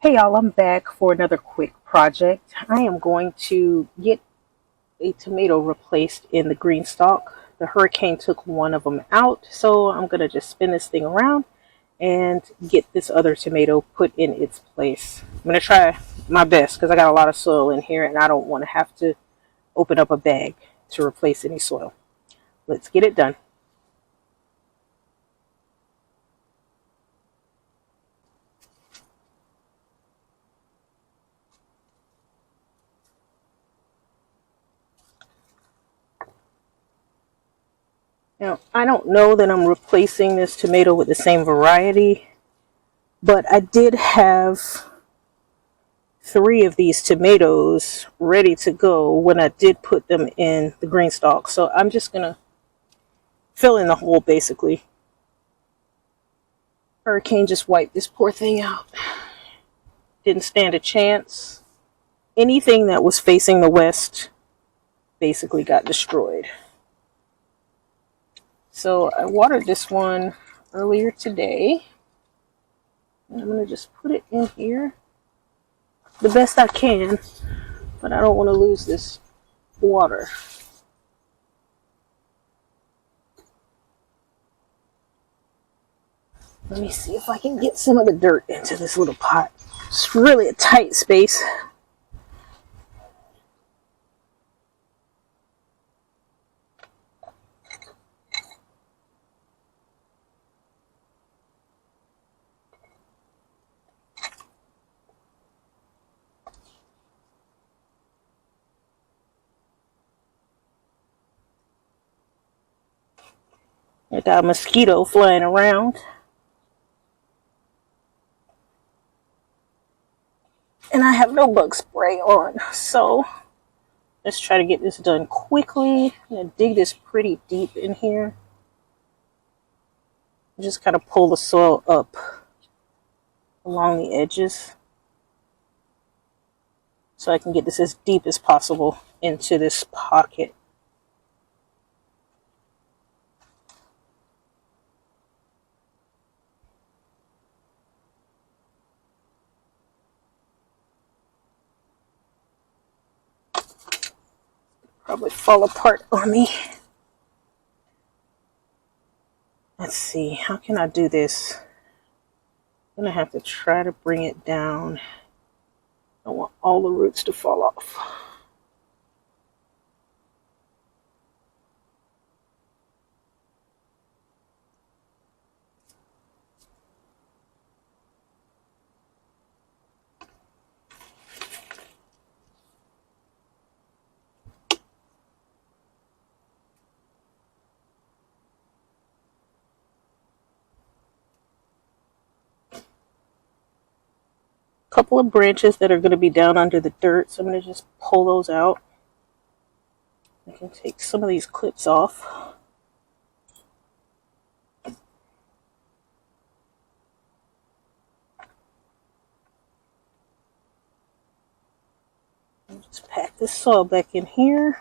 Hey y'all, I'm back for another quick project. I am going to get a tomato replaced in the green stalk. The hurricane took one of them out, so I'm going to just spin this thing around and get this other tomato put in its place. I'm going to try my best because I got a lot of soil in here and I don't want to have to open up a bag to replace any soil. Let's get it done. Now, I don't know that I'm replacing this tomato with the same variety, but I did have 3 of these tomatoes ready to go when I did put them in the green stalk. So I'm just going to fill in the hole basically. Hurricane just wiped this poor thing out. Didn't stand a chance. Anything that was facing the west basically got destroyed. So I watered this one earlier today. And I'm going to just put it in here the best I can, but I don't want to lose this water. Let me see if I can get some of the dirt into this little pot. It's really a tight space. I got a mosquito flying around. And I have no bug spray on, so let's try to get this done quickly. I'm going to dig this pretty deep in here. Just kind of pull the soil up along the edges so I can get this as deep as possible into this pocket. Probably fall apart on me. Let's see, how can I do this? I'm going to have to try to bring it down. I want all the roots to fall off. Couple of branches that are going to be down under the dirt, so I'm going to just pull those out. I can take some of these clips off. Just pack this soil back in here.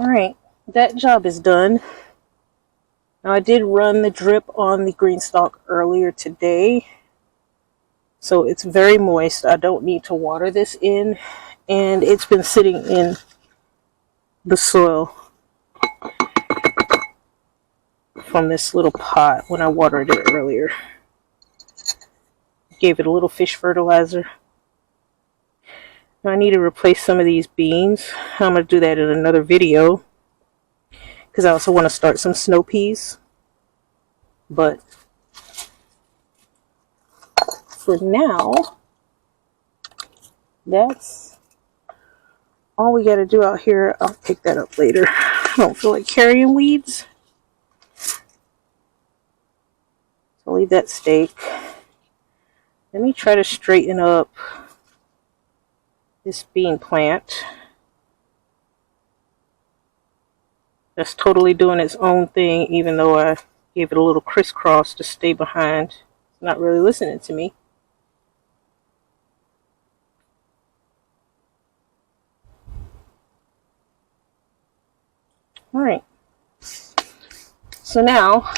Alright, that job is done. Now I did run the drip on the green stalk earlier today, so it's very moist. I don't need to water this in, and it's been sitting in the soil from this little pot when I watered it earlier. Gave it a little fish fertilizer. Now I need to replace some of these beans. I'm going to do that in another video because I also want to start some snow peas. But for now, that's all we got to do out here. I'll pick that up later. I don't feel like carrying weeds. So I'll leave that steak. Let me try to straighten up this bean plant. That's totally doing its own thing, even though I gave it a little crisscross to stay behind. It's not really listening to me. Alright. So now,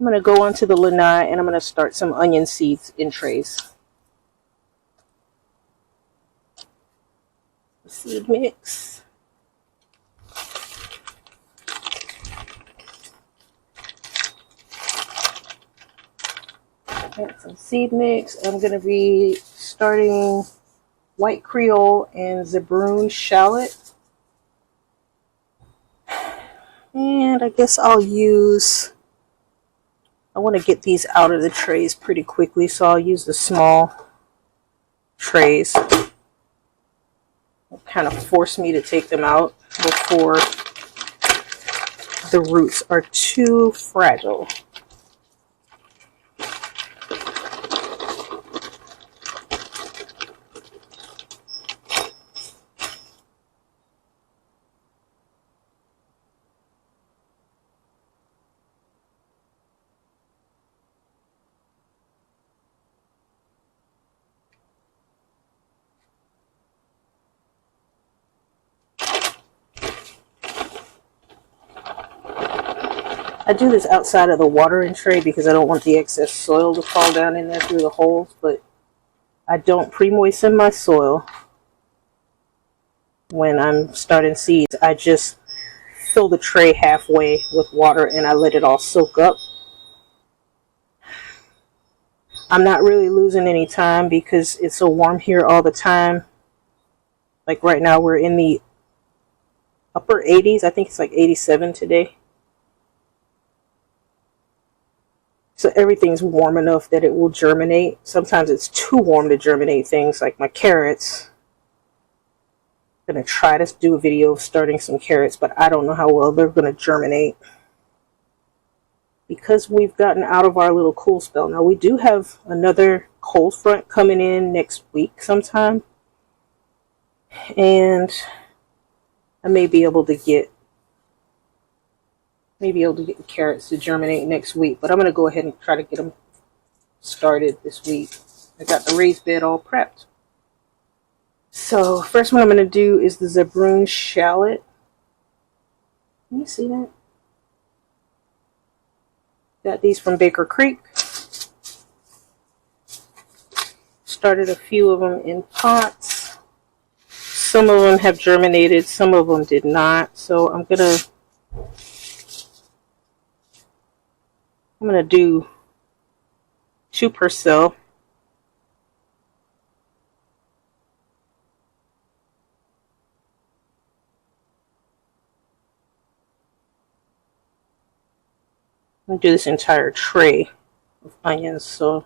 I'm going to go onto the lanai and I'm going to start some onion seeds in trays. Seed mix. Add some seed mix. I'm going to be starting white Creole and Zabroon shallot. And I guess I'll use, I want to get these out of the trays pretty quickly, so I'll use the small trays. It'll kind of force me to take them out before the roots are too fragile. I do this outside of the watering tray because I don't want the excess soil to fall down in there through the holes, but I don't pre-moisten my soil when I'm starting seeds. I just fill the tray halfway with water and I let it all soak up. I'm not really losing any time because it's so warm here all the time. Like right now we're in the upper 80s. I think it's like 87 today. So everything's warm enough that it will germinate. Sometimes it's too warm to germinate things like my carrots. I'm going to try to do a video of starting some carrots, but I don't know how well they're going to germinate. Because we've gotten out of our little cool spell. Now we do have another cold front coming in next week sometime. And I may be able to get the carrots to germinate next week, but I'm going to go ahead and try to get them started this week. I got the raised bed all prepped. So first one I'm going to do is the Zabroon shallot. Can you see that? Got these from Baker Creek. Started a few of them in pots. Some of them have germinated, some of them did not. So I'm going to do 2 per cell. I'm going to do this entire tray of onions. So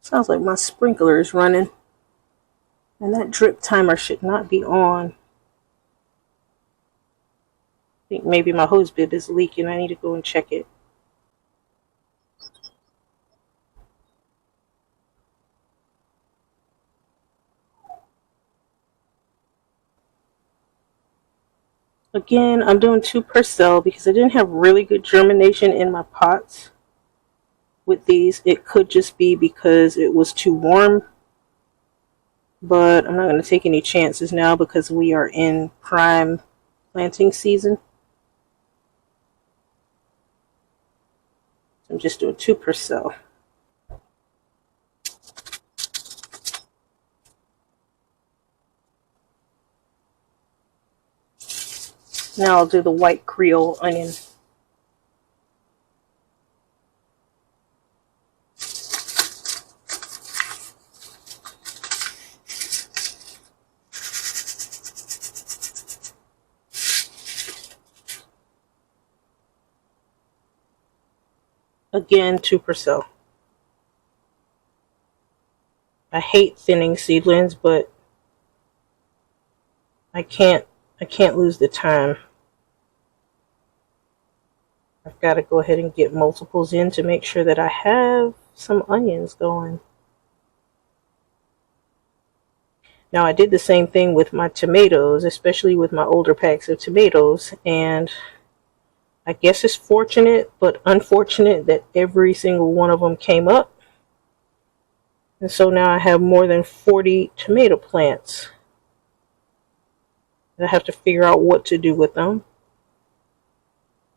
sounds like my sprinkler is running. And that drip timer should not be on. I think maybe my hose bib is leaking. I need to go and check it. Again, I'm doing 2 per cell because I didn't have really good germination in my pots with these. It could just be because it was too warm. But I'm not going to take any chances now because we are in prime planting season. I'm just doing 2 per cell. Now I'll do the white Creole onion. Again, 2 per cell. I hate thinning seedlings, but I can't lose the time. I've got to go ahead and get multiples in to make sure that I have some onions going. Now, I did the same thing with my tomatoes, especially with my older packs of tomatoes, and I guess it's fortunate but unfortunate that every single one of them came up. And so now I have more than 40 tomato plants. I have to figure out what to do with them.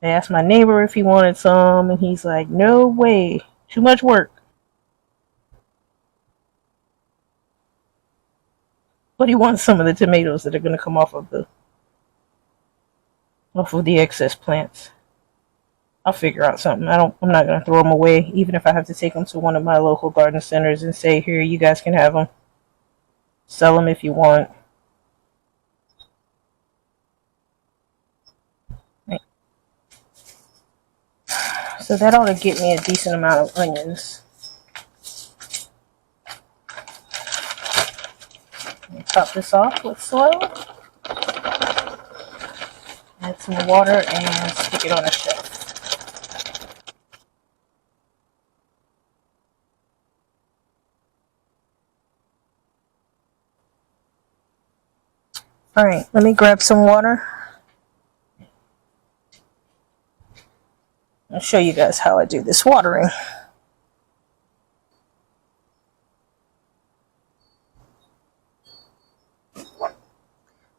I asked my neighbor if he wanted some, and he's like, no way, too much work. But he wants some of the tomatoes that are going to come off of the excess plants. I'll figure out something. I'm not going to throw them away, even if I have to take them to one of my local garden centers and say, here, you guys can have them. Sell them if you want. So that ought to get me a decent amount of onions. Top this off with soil. Add some water and stick it on a shelf. Alright, let me grab some water. I'll show you guys how I do this watering.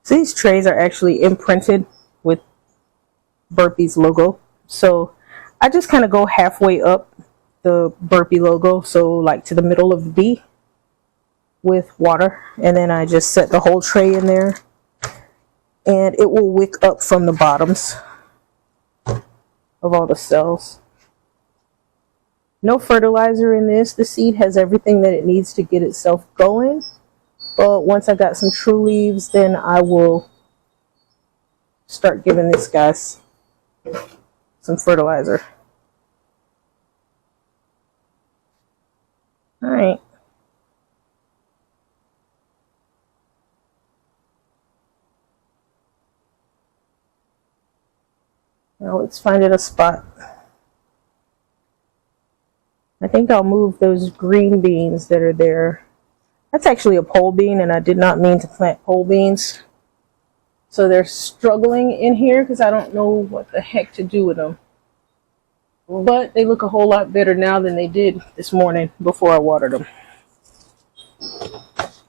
So these trays are actually imprinted with Burpee's logo. So I just kind of go halfway up the Burpee logo, so like to the middle of the B with water, and then I just set the whole tray in there, and it will wick up from the bottoms of all the cells. No fertilizer in this. The seed has everything that it needs to get itself going. But once I got some true leaves, then I will start giving this guy some fertilizer. All right. Now let's find it a spot. I think I'll move those green beans that are there. That's actually a pole bean, and I did not mean to plant pole beans. So they're struggling in here because I don't know what the heck to do with them. But they look a whole lot better now than they did this morning before I watered them.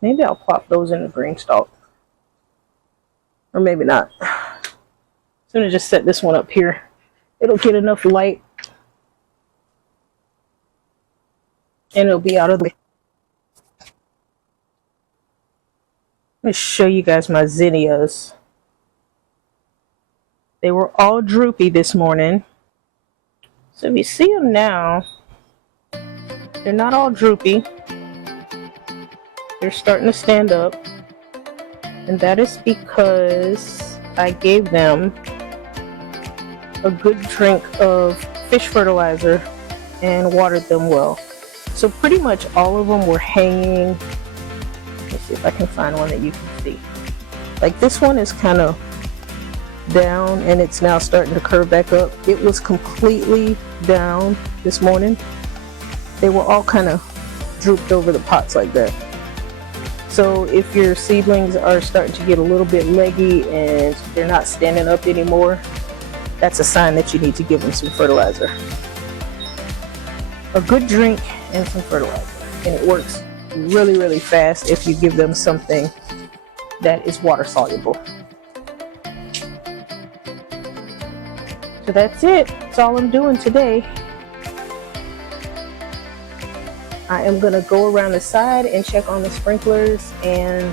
Maybe I'll plop those in the greenstalk. Or maybe not. I'm going to just set this one up here. It'll get enough light. And it'll be out of the way. Let me show you guys my zinnias. They were all droopy this morning. So if you see them now, they're not all droopy. They're starting to stand up. And that is because I gave them a good drink of fish fertilizer and watered them well. So pretty much all of them were hanging. Let's see if I can find one that you can see. Like this one is kind of down and it's now starting to curve back up. It was completely down this morning. They were all kind of drooped over the pots like that. So if your seedlings are starting to get a little bit leggy and they're not standing up anymore, that's a sign that you need to give them some fertilizer. A good drink and some fertilizer. And it works really, really fast if you give them something that is water soluble. So that's it. That's all I'm doing today. I am going to go around the side and check on the sprinklers, and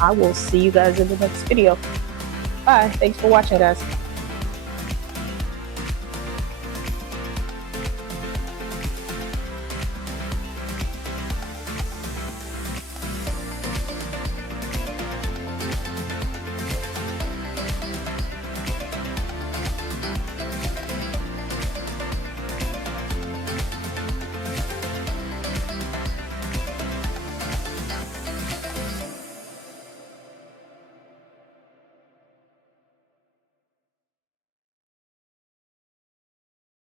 I will see you guys in the next video. Bye. Thanks for watching, guys.